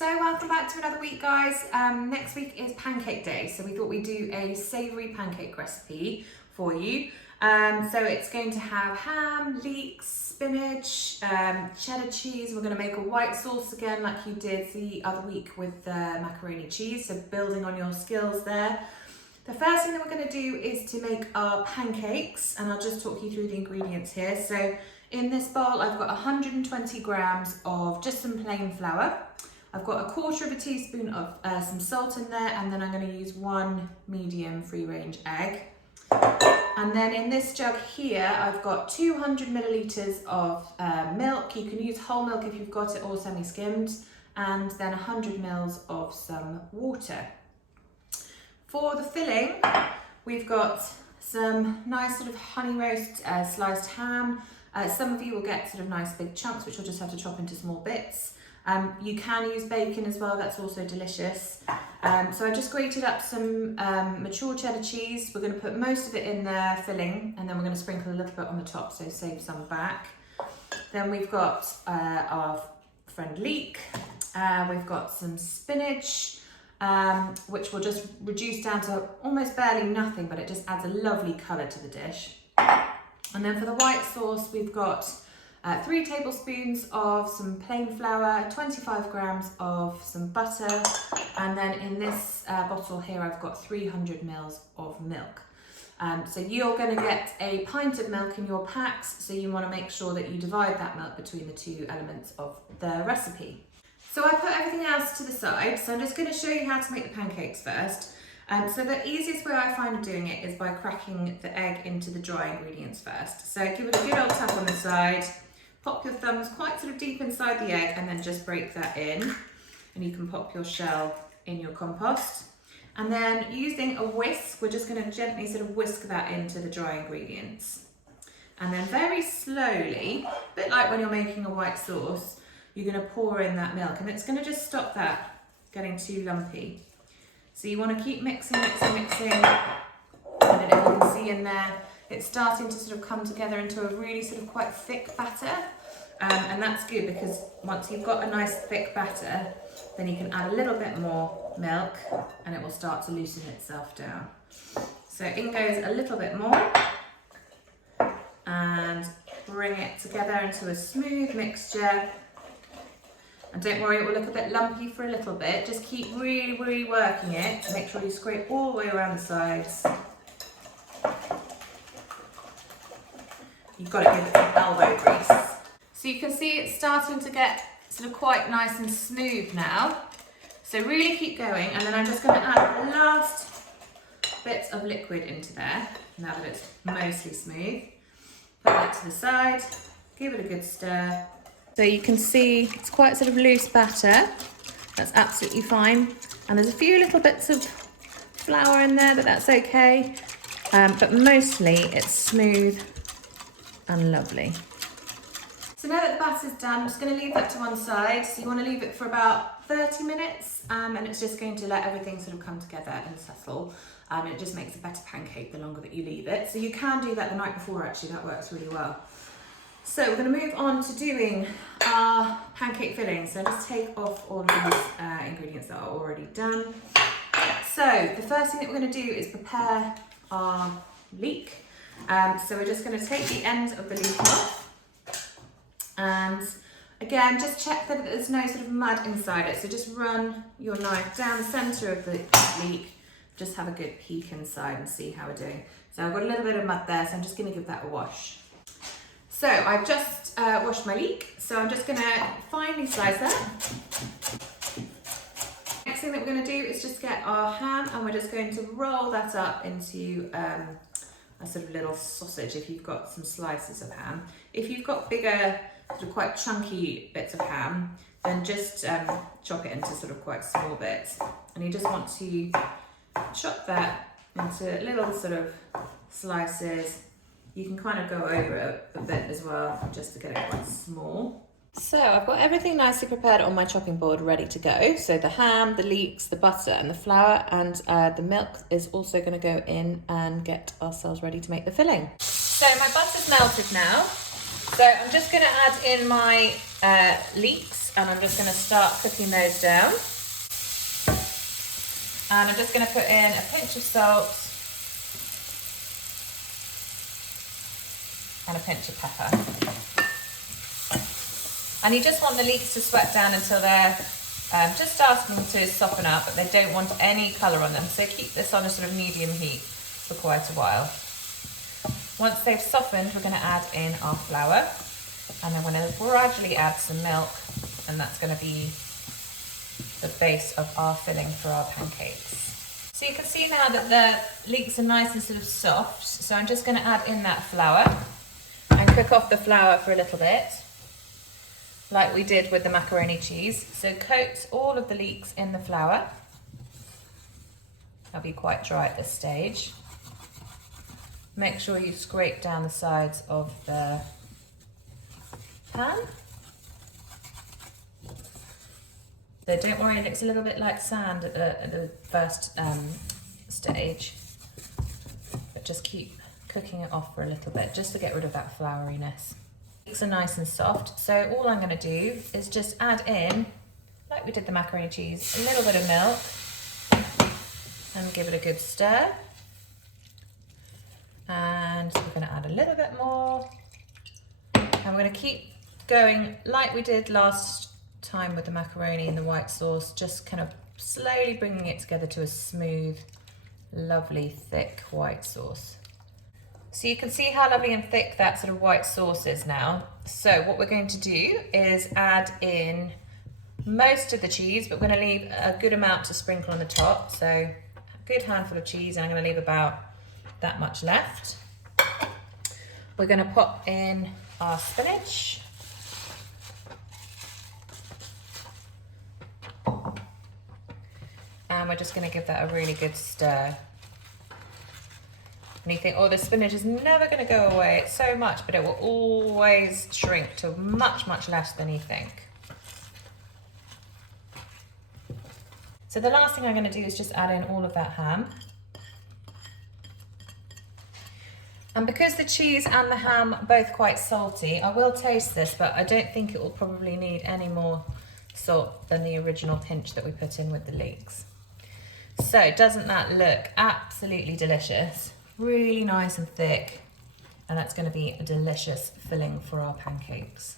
So welcome back to another week, guys. Next week is Pancake Day, so we thought we'd do a savoury pancake recipe for you. So it's going to have ham, leeks, spinach, cheddar cheese. We're going to make a white sauce again like you did the other week with the macaroni cheese, so building on your skills there. The first thing that we're going to do is to make our pancakes, and I'll just talk you through the ingredients here. So in this bowl I've got 120 grams of just some plain flour. I've got 1/4 teaspoon of some salt in there, and then I'm going to use 1 medium free range egg. And then in this jug here I've got 200 millilitres of milk. You can use whole milk if you've got it, or semi-skimmed, and then 100 mils of some water. For the filling, we've got some nice sort of honey roast sliced ham. Some of you will get sort of nice big chunks, which you'll just have to chop into small bits. You can use bacon as well, that's also delicious. So I just grated up some mature cheddar cheese. We're going to put most of it in the filling, and then we're going to sprinkle a little bit on the top, so save some back. Then we've got our friend leek. We've got some spinach, which will just reduce down to almost barely nothing, but it just adds a lovely colour to the dish. And then for the white sauce, we've got 3 tablespoons of some plain flour, 25 grams of some butter, and then in this bottle here I've got 300 mils of milk. So you're going to get a pint of milk in your packs, so you want to make sure that you divide that milk between the 2 elements of the recipe. So I put everything else to the side, so I'm just going to show you how to make the pancakes first. So the easiest way I find of doing it is by cracking the egg into the dry ingredients first. So give it a good old tap on the side. Pop your thumbs quite sort of deep inside the egg, and then just break that in, and you can pop your shell in your compost. And then using a whisk, we're just going to gently sort of whisk that into the dry ingredients. And then very slowly, a bit like when you're making a white sauce, you're going to pour in that milk, and it's going to just stop that getting too lumpy. So you want to keep mixing, and then if you can see in there, it's starting to sort of come together into a really sort of quite thick batter. And that's good, because once you've got a nice thick batter, then you can add a little bit more milk and it will start to loosen itself down. So in goes a little bit more, and bring it together into a smooth mixture. And don't worry, it will look a bit lumpy for a little bit. Just keep really, really working it to make sure you scrape all the way around the sides. You've got to give it some elbow grease. So you can see it's starting to get sort of quite nice and smooth now. So really keep going, and then I'm just going to add the last bit of liquid into there, now that it's mostly smooth. Put that to the side, give it a good stir. So you can see it's quite sort of loose batter. That's absolutely fine. And there's a few little bits of flour in there, but that's okay. But mostly it's smooth and lovely. So now that the batter's done, I'm just going to leave that to one side. So you want to leave it for about 30 minutes, and it's just going to let everything sort of come together and settle. And it just makes a better pancake the longer that you leave it. So you can do that the night before, actually, that works really well. So we're going to move on to doing our pancake filling. So just take off all of these ingredients that are already done. So the first thing that we're going to do is prepare our leek. So we're just going to take the end of the leek off, and again just check that there's no sort of mud inside it. So just run your knife down the centre of the leek, just have a good peek inside and see how we're doing. So I've got a little bit of mud there, so I'm just going to give that a wash. So I've just washed my leek, so I'm just going to finely slice that. Next thing that we're going to do is just get our ham, and we're just going to roll that up into a sort of little sausage if you've got some slices of ham. If you've got bigger, sort of quite chunky bits of ham, then just chop it into sort of quite small bits. And you just want to chop that into little sort of slices. You can kind of go over it a bit as well, just to get it quite small. So I've got everything nicely prepared on my chopping board, ready to go. So the ham, the leeks, the butter and the flour, and the milk is also going to go in and get ourselves ready to make the filling. So my butter's melted now. So So I'm just going to add in my leeks, and I'm just going to start cooking those down. And I'm just going to put in a pinch of salt and a pinch of pepper. And you just want the leeks to sweat down until they're just starting to soften up, but they don't want any colour on them. So keep this on a sort of medium heat for quite a while. Once they've softened, we're going to add in our flour, and then we're going to gradually add some milk, and that's going to be the base of our filling for our pancakes. So you can see now that the leeks are nice and sort of soft, so I'm just going to add in that flour and cook off the flour for a little bit, like we did with the macaroni cheese. So coat all of the leeks in the flour. They'll be quite dry at this stage. Make sure you scrape down the sides of the pan. So don't worry, it looks a little bit like sand at the first stage, but just keep cooking it off for a little bit, just to get rid of that flouriness. Leeks are nice and soft, so all I'm going to do is just add in, like we did the macaroni cheese, a little bit of milk and give it a good stir. And we're going to add a little bit more, and we're going to keep going like we did last time with the macaroni and the white sauce, just kind of slowly bringing it together to a smooth, lovely, thick white sauce. So you can see how lovely and thick that sort of white sauce is now. So what we're going to do is add in most of the cheese, but we're going to leave a good amount to sprinkle on the top. So a good handful of cheese, and I'm going to leave about that much left. We're going to pop in our spinach. And we're just going to give that a really good stir. And you think, oh, the spinach is never going to go away. It's so much, but it will always shrink to much, much less than you think. So the last thing I'm going to do is just add in all of that ham. And because the cheese and the ham are both quite salty, I will taste this, but I don't think it will probably need any more salt than the original pinch that we put in with the leeks. So doesn't that look absolutely delicious? Really nice and thick, and that's going to be a delicious filling for our pancakes.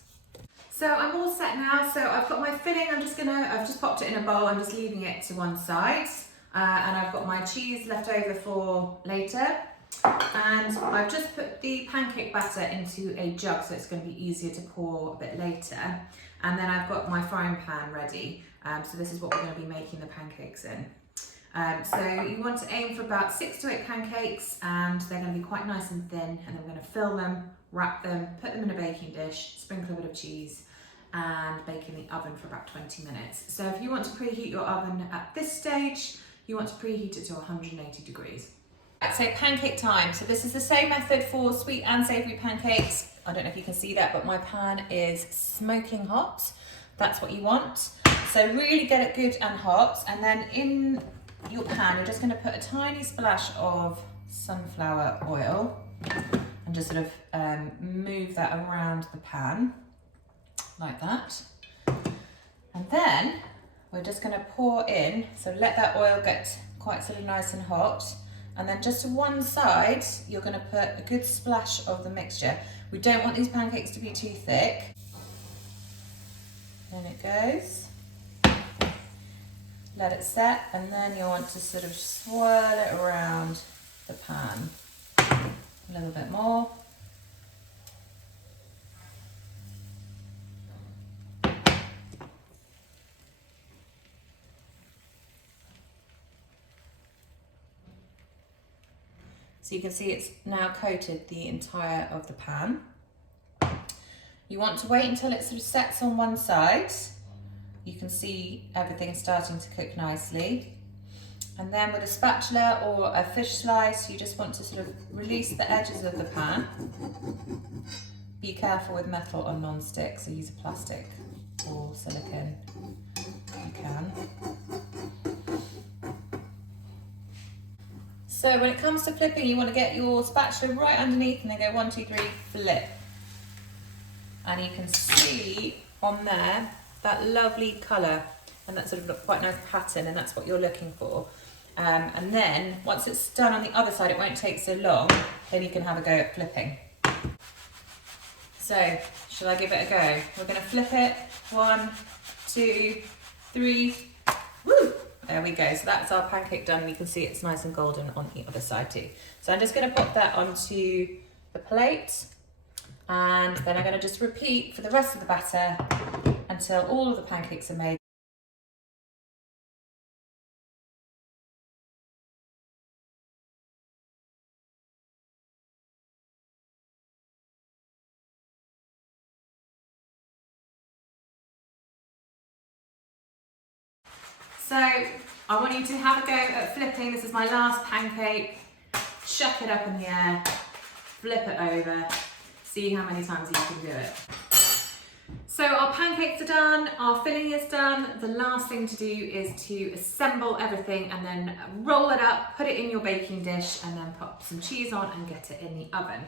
So I'm all set now. So I've got my filling. I've just popped it in a bowl. I'm just leaving it to one side, and I've got my cheese left over for later. And I've just put the pancake batter into a jug, so it's going to be easier to pour a bit later. And then I've got my frying pan ready. So this is what we're going to be making the pancakes in. So you want to aim for about 6 to 8 pancakes, and they're going to be quite nice and thin. And then we're going to fill them, wrap them, put them in a baking dish, sprinkle a bit of cheese, and bake in the oven for about 20 minutes. So if you want to preheat your oven at this stage, you want to preheat it to 180 degrees. So pancake time. So this is the same method for sweet and savoury pancakes. I don't know if you can see that, but my pan is smoking hot. That's what you want. So really get it good and hot. And then in your pan, you're just going to put a tiny splash of sunflower oil and just sort of move that around the pan like that. And then we're just going to pour in, so let that oil get quite sort of nice and hot. And then just to one side, you're going to put a good splash of the mixture. We don't want these pancakes to be too thick. Then it goes. Let it set, and then you want to sort of swirl it around the pan. A little bit more. So you can see it's now coated the entire of the pan. You want to wait until it sort of sets on one side. You can see everything starting to cook nicely. And then with a spatula or a fish slice, you just want to sort of release the edges of the pan. Be careful with metal or non-stick, so use a plastic or silicone if you can. So when it comes to flipping, you want to get your spatula right underneath and then go 1, 2, 3, flip. and you can see on there that lovely colour and that sort of quite nice pattern, and that's what you're looking for. And then once it's done on the other side, it won't take so long, then you can have a go at flipping. So, shall I give it a go? We're going to flip it. 1, 2, 3. Woo! There we go. So that's our pancake done, and you can see it's nice and golden on the other side too. So I'm just going to pop that onto the plate, and then I'm going to just repeat for the rest of the batter until all of the pancakes are made. So I want you to have a go at flipping. This is my last pancake. Chuck it up in the air, flip it over, see how many times you can do it. So our pancakes are done, our filling is done. The last thing to do is to assemble everything and then roll it up, put it in your baking dish, and then pop some cheese on and get it in the oven.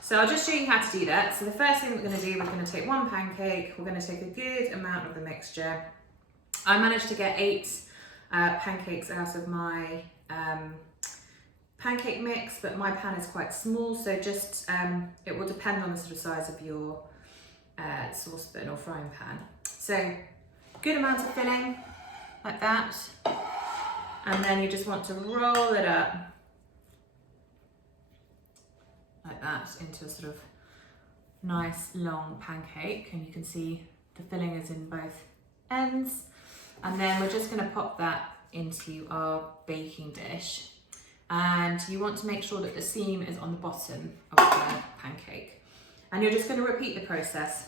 So I'll just show you how to do that. So the first thing we're going to do, we're going to take one pancake, we're going to take a good amount of the mixture. I managed to get 8 pancakes out of my pancake mix, but my pan is quite small, so just it will depend on the sort of size of your saucepan or frying pan. So good amount of filling like that, and then you just want to roll it up like that into a sort of nice long pancake, and you can see the filling is in both ends. And then we're just going to pop that into our baking dish, and you want to make sure that the seam is on the bottom of the pancake, and you're just going to repeat the process.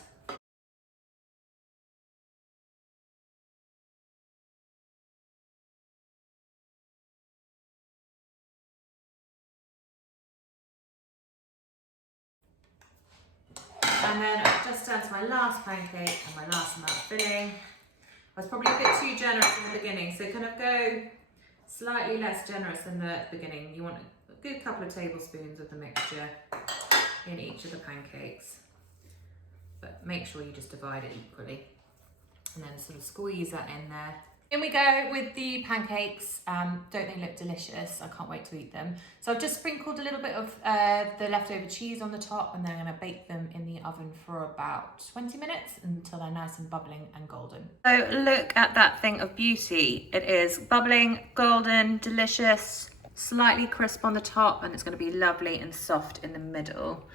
And then I've just done to my last pancake and my last amount of filling. I was probably a bit too generous in the beginning, so kind of go slightly less generous in the beginning. You want a good couple of tablespoons of the mixture in each of the pancakes, but make sure you just divide it equally, and then sort of squeeze that in there. In we go with the pancakes. Don't they look delicious? I can't wait to eat them. So I've just sprinkled a little bit of the leftover cheese on the top, and then I'm going to bake them in the oven for about 20 minutes until they're nice and bubbling and golden. So look at that thing of beauty. It is bubbling, golden, delicious, slightly crisp on the top, and it's going to be lovely and soft in the middle.